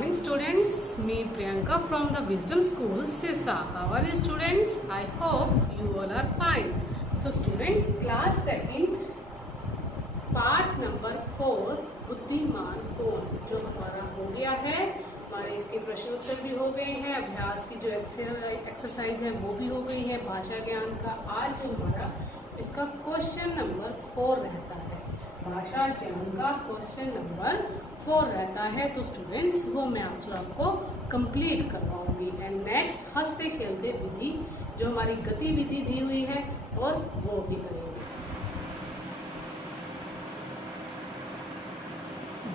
morning students, me Priyanka from the Wisdom School, Sirsa. How are you students? I hope you all are fine. So students, class second, पाठ number 4 बुद्धिमान कौन जो हमारा हो गया है। हमारे इसके प्रश्न उत्तर भी हो गए हैं, अभ्यास की जो एक्सरसाइज है वो भी हो गई है। भाषा ज्ञान का आज जो हमारा इसका क्वेश्चन नंबर 4 रहता है, भाषा ज्ञान का क्वेश्चन नंबर 4 रहता है। तो स्टूडेंट्स वो मैं आज आपको कंप्लीट करवाऊंगी। एंड नेक्स्ट हंसते खेलते विधि जो हमारी गतिविधि दी हुई है और वो भी करेंगे।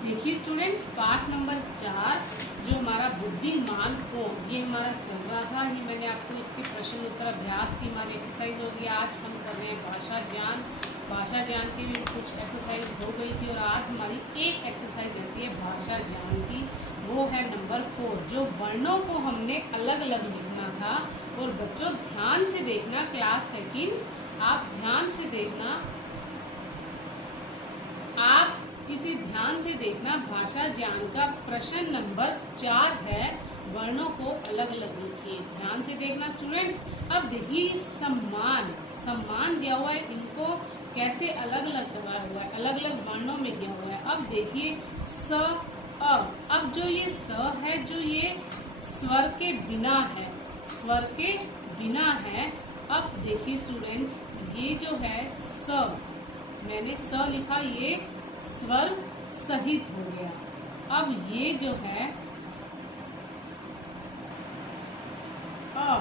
देखिए स्टूडेंट्स, पाठ नंबर 4 जो हमारा बुद्धिमान कौन, ये हमारा चल रहा था। ये मैंने आपको इसके प्रश्न उत्तर अभ्यास की हमारी एक्सरसाइज होगी। आज हम कर रहे हैं भाषा ज्ञान। भाषा ज्ञान की भी कुछ एक्सरसाइज हो गई थी और आज हमारी एक एक्सरसाइज रहती है भाषा ज्ञान की, वो है नंबर 4 जो वर्णों को हमने अलग अलग लिखना था। और बच्चों ध्यान से देखना, क्लास सेकंड आप ध्यान से देखना, आप इसे ध्यान से देखना। भाषा ज्ञान का प्रश्न नंबर 4 है, वर्णों को अलग अलग लिखिए। ध्यान से देखना स्टूडेंट्स। अब देखिए सम्मान, सम्मान दिया हुआ है, इनको कैसे अलग अलग करवाया हुआ है, अलग अलग वर्णों में दिया हुआ है। अब देखिए स अ, अब जो ये स है जो ये स्वर के बिना है, स्वर के बिना है। अब देखिए स्टूडेंट्स, ये जो है स, मैंने स लिखा, ये स्वर सहित हो गया। अब ये जो है अ,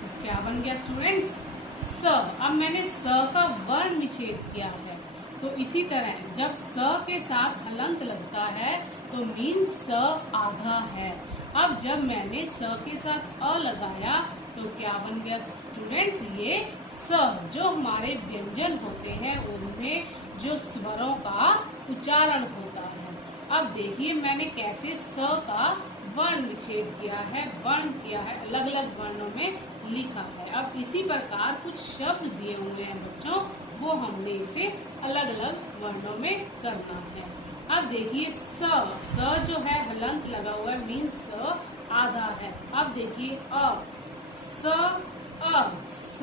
तो क्या बन गया स्टूडेंट्स? स। अब मैंने स का वर्ण विच्छेद किया है। तो इसी तरह जब स के साथ हलंत लगता है तो मीन स आधा है। अब जब मैंने स के साथ अ लगाया तो क्या बन गया स्टूडेंट्स? ये स। जो हमारे व्यंजन होते हैं उनमें जो स्वरों का उच्चारण होता है। अब देखिए मैंने कैसे स का वर्ण विच्छेद किया है, वर्ण किया है, अलग अलग वर्णों में लिखा है। अब इसी प्रकार कुछ शब्द दिए हुए हैं बच्चों, वो हमने इसे अलग अलग वर्णों में करना है। अब देखिए स जो है हलंत लगा हुआ है, मीन स आधा है। अब देखिए अ, स अ, स,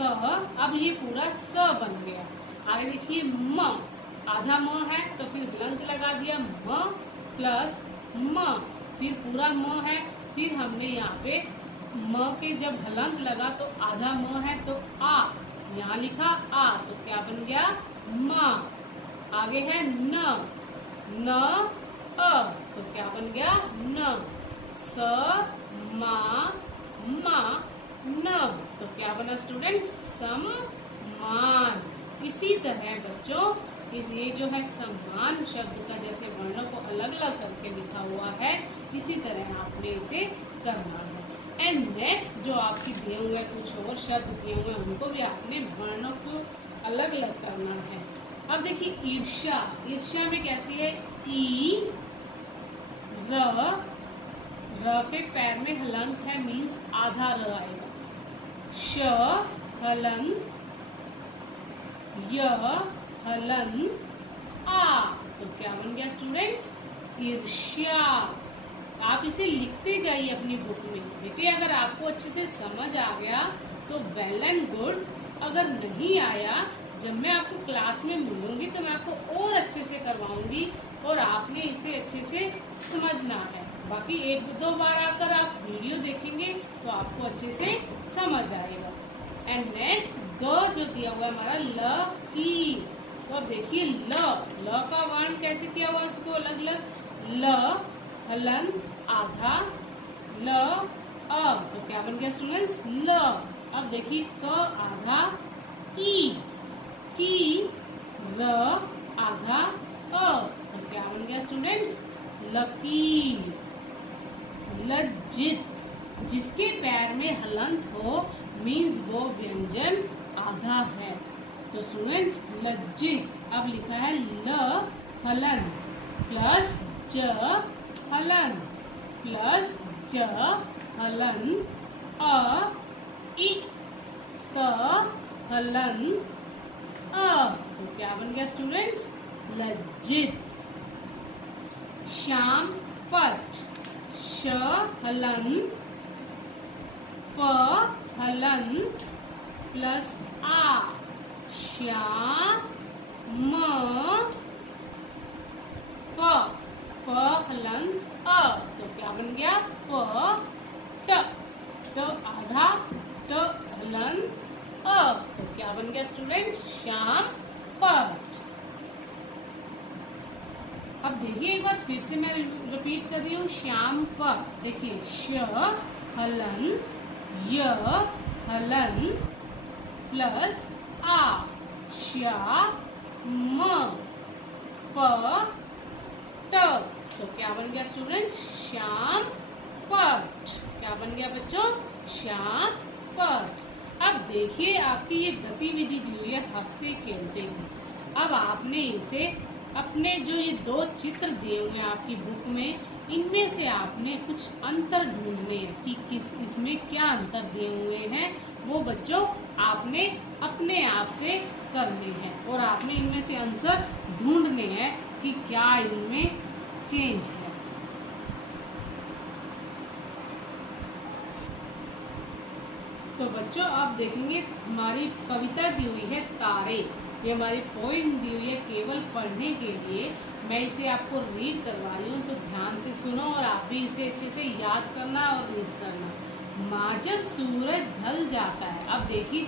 अब ये पूरा स बन गया। आगे देखिए म, आधा म है तो फिर हलंत लगा दिया, म प्लस म, फिर पूरा म है। फिर हमने यहाँ पे म के जब हलंत लगा तो आधा म है तो आ, यहाँ लिखा आ, तो क्या बन गया? म। आगे है न, न अ, तो क्या बन गया? न। स मा मा न, तो क्या बना स्टूडेंट? सम्मान। इसी तरह बच्चों ये जो है सम्मान शब्द का जैसे वर्णों को अलग अलग करके लिखा हुआ है, इसी तरह आपने इसे करना है। एंड नेक्स्ट जो आपकी दिए हुए कुछ और शब्द दिए हुए उनको भी आपने वर्णों को अलग अलग करना है। अब देखिए ईर्ष्या, ईर्ष्या में कैसी है? ई र, र के पैर में हलंत है, मीन्स आधा र आएगा। श हलंत, य हलंत, आ, तो क्या बन गया स्टूडेंट्स? ईर्ष्या। आप इसे लिखते जाइए अपनी बुक में। बेटे अगर आपको अच्छे से समझ आ गया तो वेल एंड गुड, अगर नहीं आया जब मैं आपको क्लास में मिलूंगी तो मैं आपको और अच्छे से करवाऊंगी और आपने इसे अच्छे से समझना है। बाकी एक दो बार आकर आप वीडियो देखेंगे तो आपको अच्छे से समझ आएगा। एंड नेक्स्ट ग जो दिया हुआ है हमारा ल ई, तो अब देखिए ल का वर्ण कैसे किया हुआ है उसको अलग अलग, ल हलंत आधा, ल अ, तो क्या बन गया स्टूडेंट्स? ल। अब देखिए क आधा, ई, की, र आधा, अ, तो क्या बन गया स्टूडेंट्स? लकीर। लज्जित, जिसके पैर में हलंत हो मीन्स वो व्यंजन आधा है। तो स्टूडेंट्स लज्जित, अब लिखा है ल हलंत प्लस ज हलंत प्लस ज हलंत, अ इ त हलंत अ, तो क्या बन गया स्टूडेंट्स? लज्जित। श्याम पट, श हलंत, प हलंत प्लस आ, श्याम, प हलंत अ, तो क्या बन गया प ट आधा, ट हलंत अ, तो क्या बन गया स्टूडेंट्स श्याम पट। अब देखिए एक बार फिर से मैं रिपीट कर रही हूँ, श्याम पट। देखिए श हलंत, य हलंत प्लस आ, श्याम प ट, तो क्या बन गया स्टूडेंट्स श्याम पट। क्या बन गया बच्चों श्याम पट। अब देखिए आपकी ये गतिविधि दी हुई है हंसते खेलते की। अब आपने इसे अपने जो ये दो चित्र दिए हुए हैं आपकी बुक में, इनमें से आपने कुछ अंतर ढूंढने हैं कि किस इसमें क्या अंतर दिए हुए हैं, वो बच्चों आपने अपने आप से करने हैं और आपने इनमें से आंसर ढूंढने हैं कि क्या इनमें चेंज है। तो बच्चों आप देखेंगे हमारी कविता दी हुई है तारे, ये हमारी पोइम दी हुई है केवल पढ़ने के लिए। मैं इसे आपको रीड करवा रही हूँ, तो ध्यान से सुनो और आप भी इसे अच्छे से याद करना और रीड करना। माँ जब सूरज ढल जाता है, अब देखिए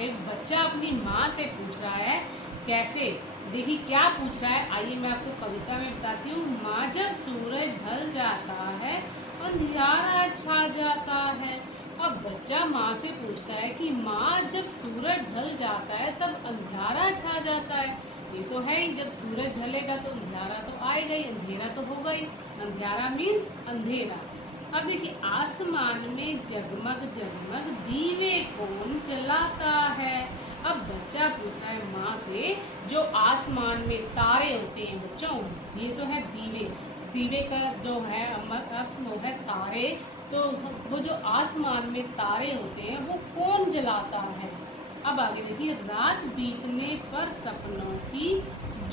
एक बच्चा अपनी माँ से पूछ रहा है कैसे, देखिए क्या पूछ रहा है, आइए मैं आपको कविता में बताती हूँ। माँ जब सूरज ढल जाता है अंधियारा छा जाता है। अब बच्चा माँ से पूछता है कि माँ जब सूरज ढल जाता है तब अंधियारा छा जाता है। ये तो है ही, जब सूरज ढलेगा तो अंधियारा तो आएगा ही, अंधेरा तो होगा ही। अंधियारा मीन्स अंधेरा। अब देखिए आसमान में जगमग जगमग दीवे कौन जलाता है। अब बच्चा पूछ रहा है माँ से, जो आसमान में तारे होते हैं बच्चों, ये तो है दीवे, दीवे का जो है अर्थ वो है तारे, तो वो जो आसमान में तारे होते हैं वो कौन जलाता है। अब आगे देखिए रात बीतने पर सपनों की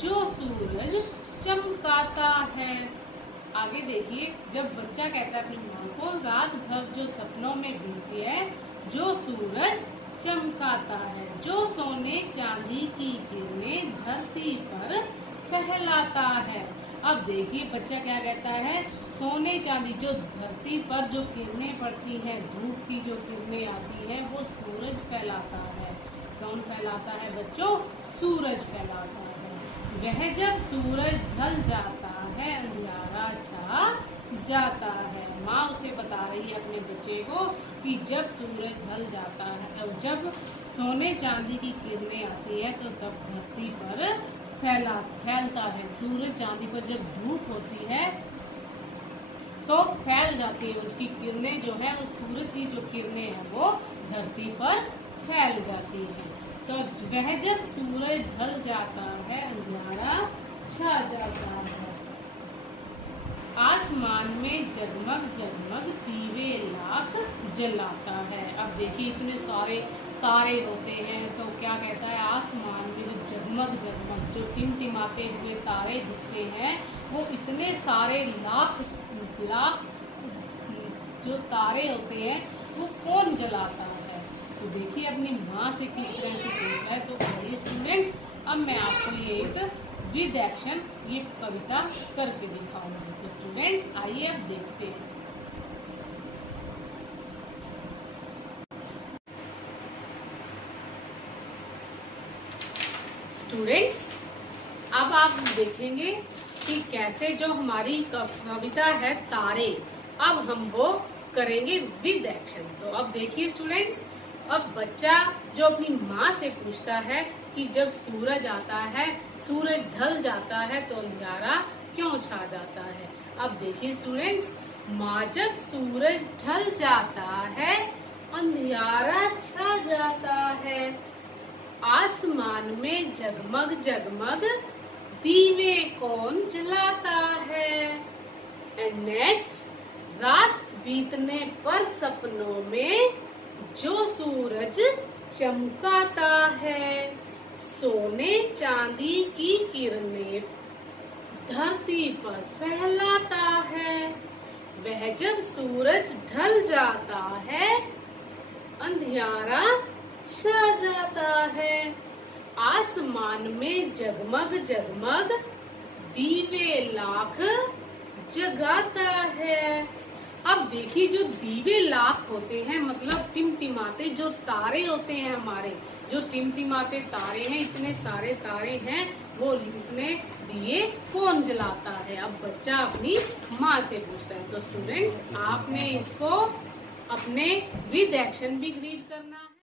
जो सूरज चमकाता है। आगे देखिए जब बच्चा कहता है अपनी माँ को रात भर जो सपनों में बीती है जो सूरज चमकाता है, जो सोने चांदी की किरणें धरती पर फैलाता है। अब देखिए बच्चा क्या कहता है, सोने चांदी जो धरती पर जो किरणें पड़ती हैं, धूप की जो किरणें आती हैं वो सूरज फैलाता है। कौन फैलाता है बच्चों, सूरज फैलाता है। वह जब सूरज ढल जाता है अंधियारा छा जाता है। माँ उसे बता रही है अपने बच्चे को कि जब सूरज ढल जाता है, तो जब सोने चांदी की किरणें आती है तो तब धरती पर फैलता है। सूरज चांदी पर जब धूप होती है तो फैल जाती है, उसकी किरणें जो है उस सूरज की जो किरणें हैं वो धरती पर फैल जाती है। तो वह जब सूरज ढल जाता है अंधियारा छा जाता है। आसमान में जगमग जगमग दीवे लाख जलाता है। अब देखिए इतने सारे तारे होते हैं, तो क्या कहता है आसमान में जो जगमग जगमग जो टिमटिमाते हुए तारे दिखते हैं वो इतने सारे लाख लाख जो तारे होते हैं वो कौन जलाता है। तो देखिए अपनी माँ से किस तरह से पूछ रहा है। तो पढ़िए स्टूडेंट्स, अब मैं आपको ये एक विद एक्शन ये कविता करके दिखाऊंगी। तो स्टूडेंट्स आइए अब देखते हैं। स्टूडेंट्स अब आप देखेंगे कि कैसे जो हमारी कविता है तारे, अब हम वो करेंगे विद एक्शन। तो अब देखिए स्टूडेंट्स, अब बच्चा जो अपनी माँ से पूछता है कि जब सूरज आता है, सूरज ढल जाता है तो अंधियारा क्यों छा जाता है। अब देखिए स्टूडेंट्स, माँ जब सूरज ढल जाता है अंधियारा छा जाता है। आसमान में जगमग जगमग दीवे कौन जलाता है। एंड नेक्स्ट, रात बीतने पर सपनों में जो सूरज चमकाता है, सोने चांदी की किरणें धरती पर फैलाता है। वह जब सूरज ढल जाता है, अंधियारा छा जाता है। आसमान में जगमग जगमग दीवे लाख जगाता है। अब देखिए, जो दीवे लाख होते हैं मतलब टिमटिमाते जो तारे होते हैं, हमारे जो टिमटिमाते तारे हैं, इतने सारे तारे हैं, वो इतने दिए कौन जलाता है? अब बच्चा अपनी माँ से पूछता है। तो स्टूडेंट्स, आपने इसको अपने विद एक्शन भी रीड करना है।